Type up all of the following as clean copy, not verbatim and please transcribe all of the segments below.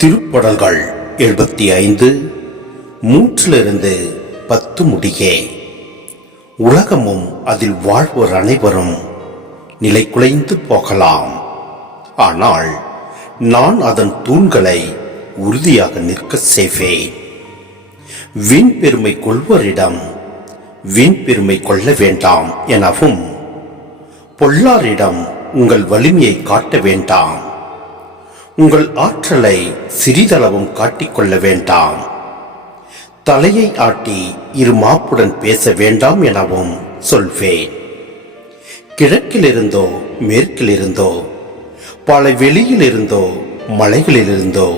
திருப்படல்கள் 75 3 10 முடியே. உலகமும் அதில் வாழ்வோர் அனைவரும் நிலை குலைந்து போகலாம், ஆனால் நான் அதன் தூண்களை உறுதியாக நிற்க செய்வேன். வீண் பெருமை கொள்வோரிடம் வீண் பெருமை கொள்ள வேண்டாம் எனவும், பொல்லாரிடம் உங்கள் வலிமையை காட்ட வேண்டாம், உங்கள் ஆற்றலை சிறிதளவும் காட்டிக்கொள்ள வேண்டாம், தலையை ஆட்டி இருமாப்புடன் பேச வேண்டாம் எனவும் சொல்வேன். கிழக்கிலிருந்தோ மேற்கிலிருந்தோ பல வெளியிலிருந்தோ மலைகளிலிருந்தோ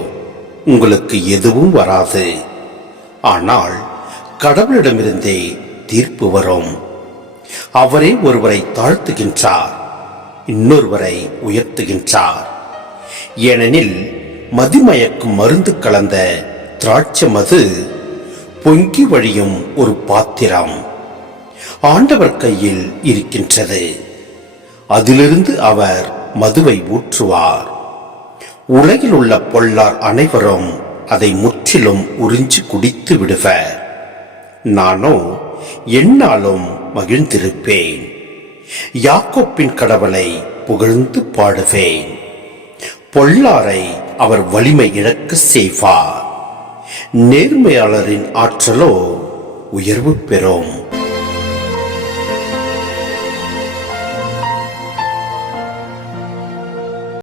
உங்களுக்கு எதுவும் வராது. ஆனால் கடவுளிடமிருந்தே தீர்ப்பு வரும். அவரே ஒருவரை தாழ்த்துகின்றார், இன்னொருவரை உயர்த்துகின்றார். ஏனெனில் மதிமயக்கும் மருந்து கலந்த திராட்சை மது பொங்கி வழியும் ஒரு பாத்திரம் ஆண்டவர் கையில் இருக்கின்றது. அதிலிருந்து அவர் மதுவை ஊற்றுவார். உலகில் உள்ள பொல்லார் அனைவரும் அதை முற்றிலும் உறிஞ்சி குடித்து விடுவர். நானோ எந்நாளும் மகிழ்ந்திருப்பேன். யாக்கோப்பின் கடவுளை புகழ்ந்து பாடுவேன். பொல்லாரை அவர் வலிமை இழக்க செய்வார். நேர்மையாளரின் ஆற்றலோ உயர்வு பெறும்.